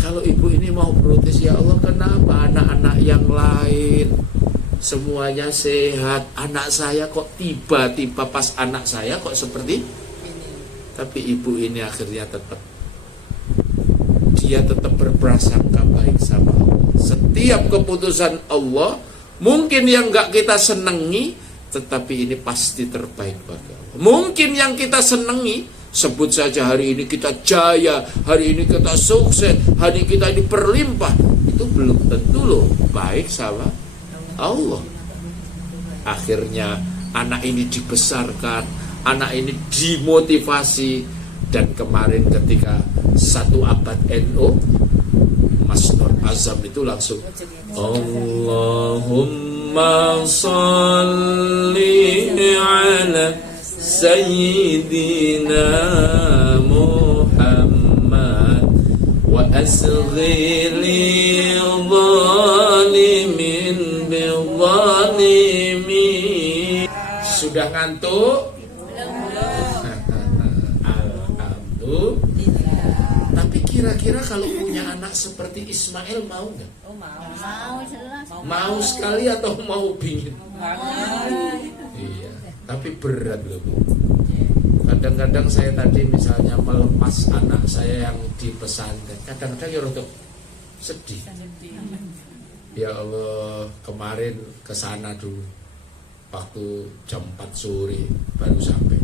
Kalau ibu ini mau protes, ya Allah kenapa anak-anak yang lain semuanya sehat, anak saya kok tiba-tiba pas anak saya kok seperti ini. Tapi ibu ini akhirnya dia tetap berprasangka baik sama Allah. Setiap keputusan Allah mungkin yang gak kita senangi, tetapi ini pasti terbaik bagi Allah. Mungkin yang kita senangi, sebut saja hari ini kita jaya, hari ini kita sukses, hari kita ini berlimpah, itu belum tentu loh baik sama Allah. Akhirnya anak ini dibesarkan, anak ini dimotivasi, dan kemarin ketika 1 abad NU, Mas Nur Azam itu langsung Allahumma salli ala Sayyidina Muhammad wa asghili zalimin bizzalimin. Sudah ngantuk? Alhamdulillah. Tapi kira-kira kalau punya anak seperti Ismail mau nggak? Oh, mau jelas. Mau sekali atau mau pingin? Iya. Tapi berat loh Bu. Kadang-kadang saya tadi misalnya melepas anak saya yang di pesantren, kadang-kadang ya untuk sedih. Ya Allah, kemarin ke sana dulu waktu jam 4 sore baru sampai.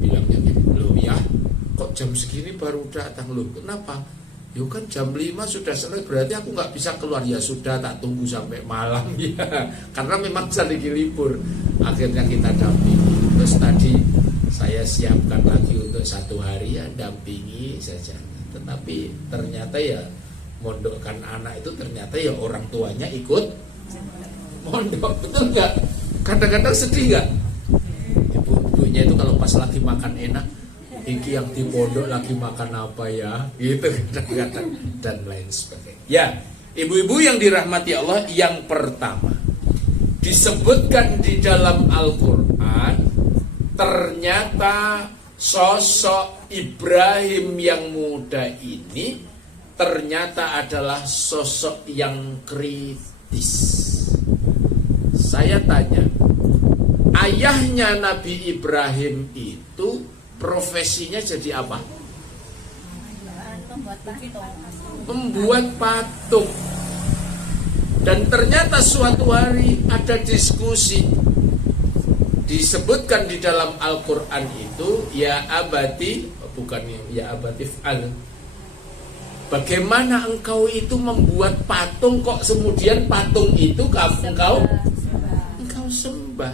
Bilangnya gini, "Loh ya, kok jam segini baru datang?" "Loh kenapa?" "Yo kan jam 5 sudah selesai, berarti aku nggak bisa keluar." "Ya sudah, tak tunggu sampai malam." Ya, karena memang lagi libur. Akhirnya kita dampingi. Terus tadi saya siapkan lagi untuk 1 hari ya dampingi saja. Tetapi ternyata ya mondokkan anak itu ternyata ya orang tuanya ikut mondok, betul nggak? Kadang-kadang sedih nggak? Ibu-ibunya itu kalau pas lagi makan enak, iki yang di pondok lagi makan apa ya? Gitu kadang-kadang dan lain sebagainya. Ya, ibu-ibu yang dirahmati Allah, yang pertama disebutkan di dalam Al-Quran, ternyata sosok Ibrahim yang muda ini ternyata adalah sosok yang kritis. Saya tanya, ayahnya Nabi Ibrahim itu profesinya jadi apa? Membuat patung. Dan ternyata suatu hari ada diskusi, disebutkan di dalam Al-Quran itu, ya abati, bukan ya abati fa'al, bagaimana engkau itu membuat patung, kok kemudian patung itu engkau sembah.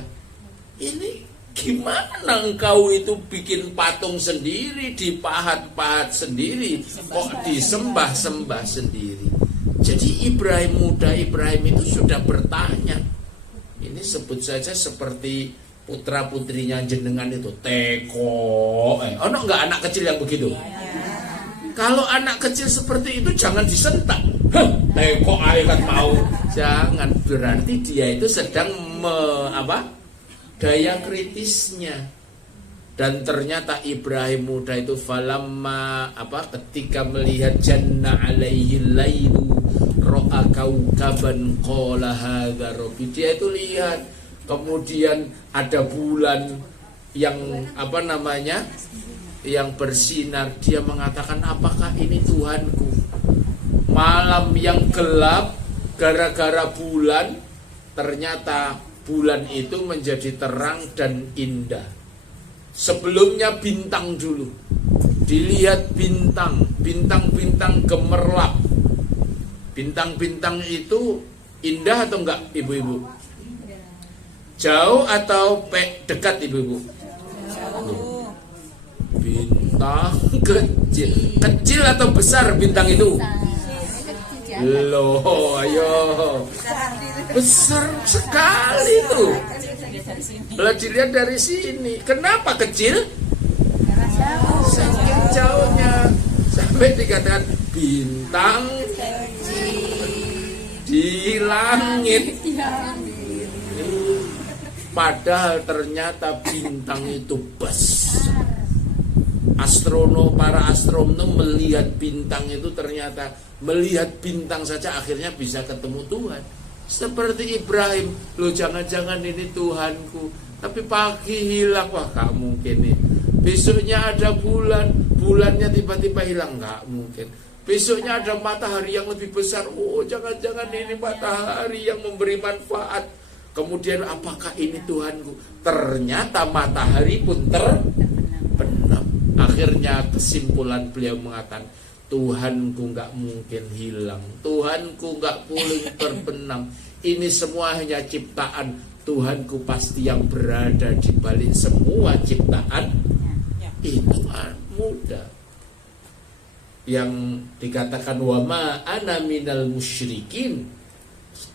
Ini gimana engkau itu bikin patung sendiri, dipahat-pahat sendiri, kok disembah-sembah sendiri. Jadi muda Ibrahim itu sudah bertanya. Ini sebut saja seperti putra-putrinya jenengan itu, teko. Ono nggak anak kecil yang begitu? Kalau anak kecil seperti itu jangan disentak. Teko ayo kan mau. Jangan, berarti dia itu sedang daya kritisnya. Dan ternyata Ibrahim muda itu falamma ketika melihat janna alaihi lailu ra'a kaukaban qala hadza rabbi, dia itu lihat kemudian ada bulan yang yang bersinar, dia mengatakan apakah ini Tuhanku. Malam yang gelap gara-gara bulan, ternyata bulan itu menjadi terang dan indah. Sebelumnya bintang dulu, dilihat bintang-bintang gemerlap. Bintang-bintang itu indah atau enggak ibu-ibu? Jauh atau dekat ibu-ibu? Jauh. Bintang kecil atau besar bintang itu? Loh, ayo. Besar sekali tuh. Boleh dilihat dari sini. Kenapa kecil? Saking jauhnya, sampai dikatakan bintang di langit. Padahal ternyata bintang itu besar. para astronom melihat bintang itu ternyata melihat bintang saja akhirnya bisa ketemu Tuhan. Seperti Ibrahim, loh jangan-jangan ini Tuhanku, tapi pagi hilang, wah gak mungkin nih. Besoknya ada bulannya tiba-tiba hilang, gak mungkin. Besoknya ada matahari yang lebih besar, oh jangan-jangan ini matahari yang memberi manfaat. Kemudian apakah ini Tuhanku? Ternyata matahari pun terbenam. Akhirnya kesimpulan beliau mengatakan, Tuhanku gak mungkin hilang, Tuhanku gak boleh terbenam. Ini semua hanya ciptaan Tuhanku, pasti yang berada di balik semua ciptaan itu mudah. Yang dikatakan wama ana minal musyrikin,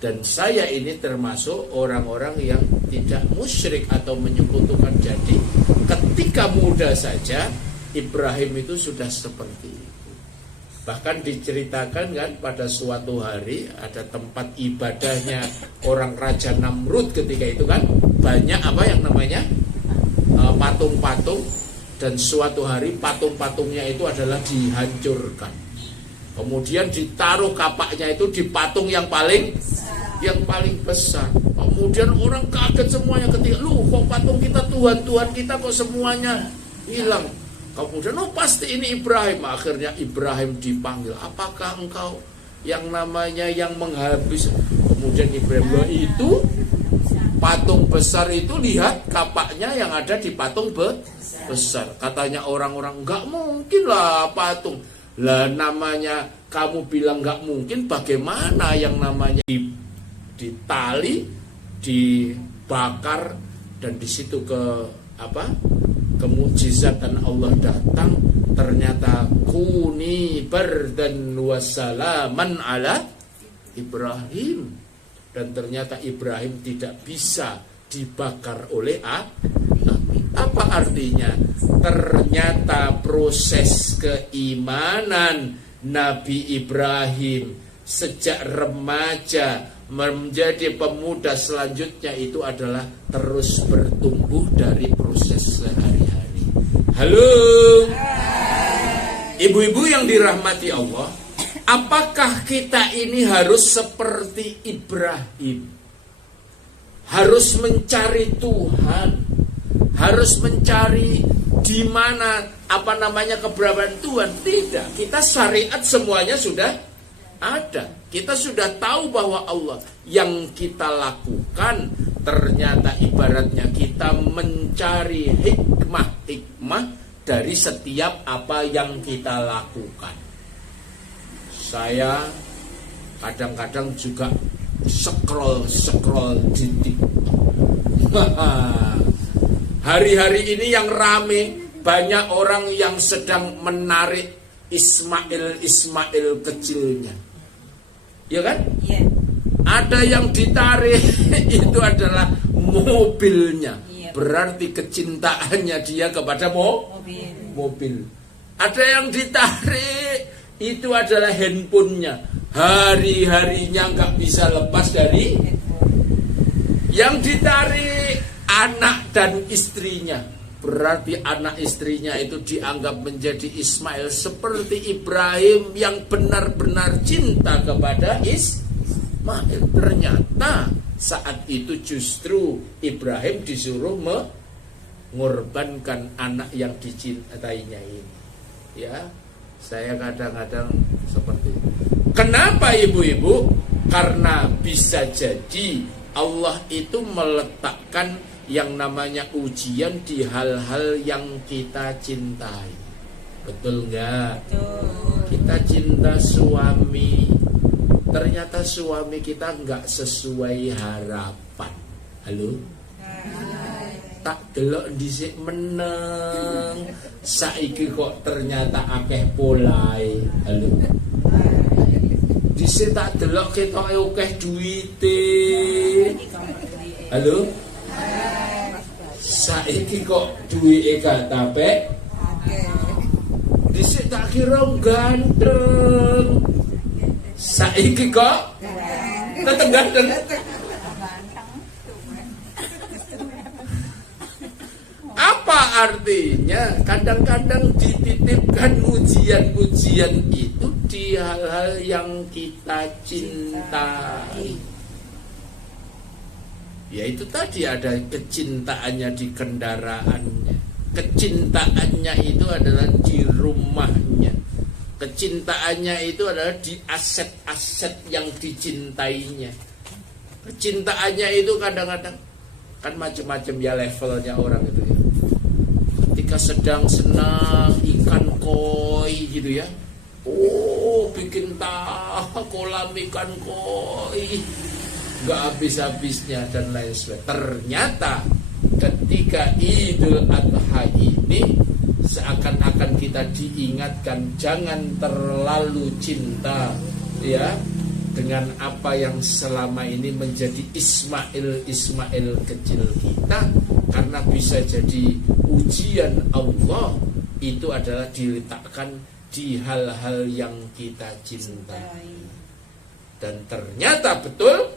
dan saya ini termasuk orang-orang yang tidak musyrik atau menyekutukan. Jadi ketika muda saja Ibrahim itu sudah seperti itu. Bahkan diceritakan kan pada suatu hari ada tempat ibadahnya orang Raja Namrud ketika itu kan, banyak apa yang namanya patung-patung, dan suatu hari patung-patungnya itu adalah dihancurkan. Kemudian ditaruh kapaknya itu di patung yang paling besar. Kemudian orang kaget semuanya ketika, lu kok patung kita, Tuhan kita kok semuanya hilang. Kemudian pasti ini Ibrahim. Akhirnya Ibrahim dipanggil, apakah engkau yang namanya yang menghabis? Kemudian Ibrahim bilang, itu patung besar itu, lihat kapaknya yang ada di patung besar. Katanya orang-orang, enggak mungkin lah patung. Lah namanya kamu bilang nggak mungkin, bagaimana yang namanya ditali, dibakar, dan di situ kemujizatan Allah datang. Ternyata kuni bardan wassalaman ala Ibrahim, dan ternyata Ibrahim tidak bisa dibakar oleh api. Apa artinya? Ternyata proses keimanan Nabi Ibrahim sejak remaja menjadi pemuda selanjutnya itu adalah terus bertumbuh dari proses sehari-hari. Halo ibu-ibu yang dirahmati Allah, apakah kita ini harus seperti Ibrahim? Harus mencari Tuhan, harus mencari di mana keberadaan Tuhan? Tidak, kita syariat semuanya sudah ada. Kita sudah tahu bahwa Allah yang kita lakukan ternyata ibaratnya kita mencari hikmah dari setiap apa yang kita lakukan. Saya kadang-kadang juga scroll di TikTok. Hari-hari ini yang rame, banyak orang yang sedang menarik Ismail kecilnya, ya kan? Yeah. Ada yang ditarik itu adalah mobilnya, yeah. Berarti kecintaannya dia kepada mobil. Ada yang ditarik itu adalah handphonenya, hari-harinya nggak bisa lepas dari yang ditarik. Anak dan istrinya, berarti anak istrinya itu dianggap menjadi Ismail. Seperti Ibrahim yang benar-benar cinta kepada Ismail. Ternyata saat itu justru Ibrahim disuruh mengorbankan anak yang dicintainya ini. Ya, saya kadang-kadang seperti itu. Kenapa ibu-ibu? Karena bisa jadi Allah itu meletakkan yang namanya ujian di hal-hal yang kita cintai. Betul nggak? Kita cinta suami, ternyata suami kita nggak sesuai harapan. Halo? Tak delok dhisik meneng, saiki kok ternyata akeh polai. Halo? Dhisik tak delok ketoke akeh duwite. Halo? Saiki kok duwike gak tapek. Dhisik tak kira ganteng. Saiki kok tetep ganteng. Apa Apa artinya? Kadang-kadang dititipkan ujian-ujian itu di hal-hal yang kita cintai. Ya itu tadi ada kecintaannya di kendaraannya. Kecintaannya itu adalah di rumahnya. Kecintaannya itu adalah di aset-aset yang dicintainya. Kecintaannya itu kadang-kadang kan macam-macam ya levelnya orang itu ya. Ketika sedang senang ikan koi gitu ya, oh bikin kolam ikan koi nggak habis-habisnya dan lain sebagainya. Ternyata ketika Idul Adha ini seakan-akan kita diingatkan jangan terlalu cinta ya dengan apa yang selama ini menjadi Ismail kecil kita, karena bisa jadi ujian Allah itu adalah diletakkan di hal-hal yang kita cintai. Dan ternyata betul,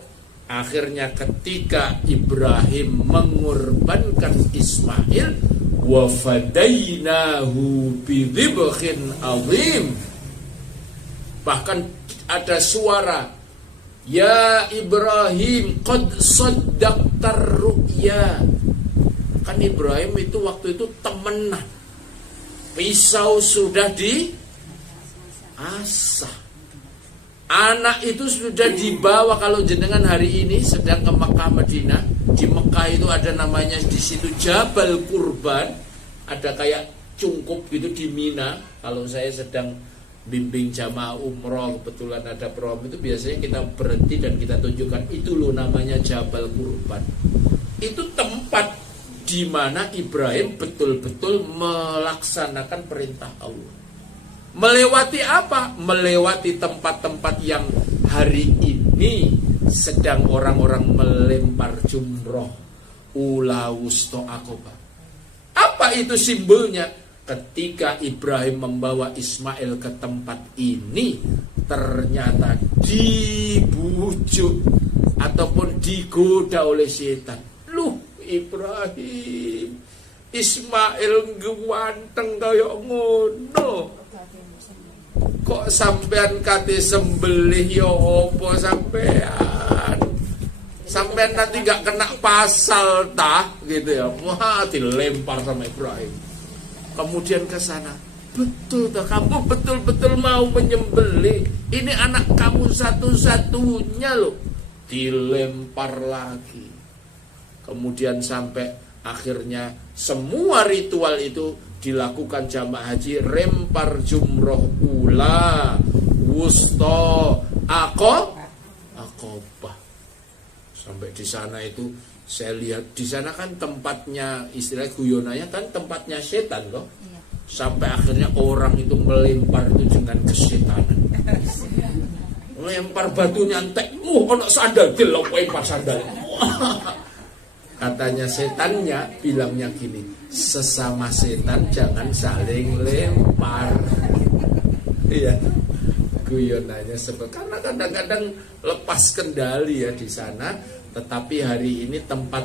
akhirnya ketika Ibrahim mengorbankan Ismail, wa fadainahu bidzibhin azim, bahkan ada suara, ya Ibrahim qad saddaqtar ru'ya. Kan Ibrahim itu waktu itu temenan, pisau sudah diasah, anak itu sudah dibawa. Kalau jenengan hari ini sedang ke Mekah Madinah, di Mekah itu ada namanya di situ Jabal Kurban, ada kayak cungkup gitu di Mina. Kalau saya sedang bimbing jamaah umroh, kebetulan ada program itu, biasanya kita berhenti dan kita tunjukkan itu loh namanya Jabal Kurban. Itu tempat di mana Ibrahim betul-betul melaksanakan perintah Allah. Melewati apa? Melewati tempat-tempat yang hari ini sedang orang-orang melempar jumroh ula wusto Aqobah. Apa itu simbolnya? Ketika Ibrahim membawa Ismail ke tempat ini, ternyata dibujuk ataupun digoda oleh setan. Loh Ibrahim, Ismail ganteng kaya ngono, kok sampean kate sembelih ya apa sampean? Sampean nanti gak kena pasal tah gitu ya. Wah, dilempar sama Ibrahim. Kemudian ke sana, betul toh, kamu betul-betul mau menyembelih, ini anak kamu satu-satunya loh. Dilempar lagi. Kemudian sampai akhirnya semua ritual itu dilakukan jamaah haji, rempar jumroh ula wusto Aqobah. Sampai di sana itu saya lihat, di sana kan tempatnya, istilah guyonanya kan tempatnya setan loh. Iya. Sampai akhirnya orang itu melempar itu dengan kesetanan. Lempar batu nyantek, ono sandal, dilempar sandal. Katanya setannya bilangnya gini, sesama setan jangan saling lempar. Iya. Guyonanya karena kadang-kadang lepas kendali ya di sana. Tetapi hari ini tempat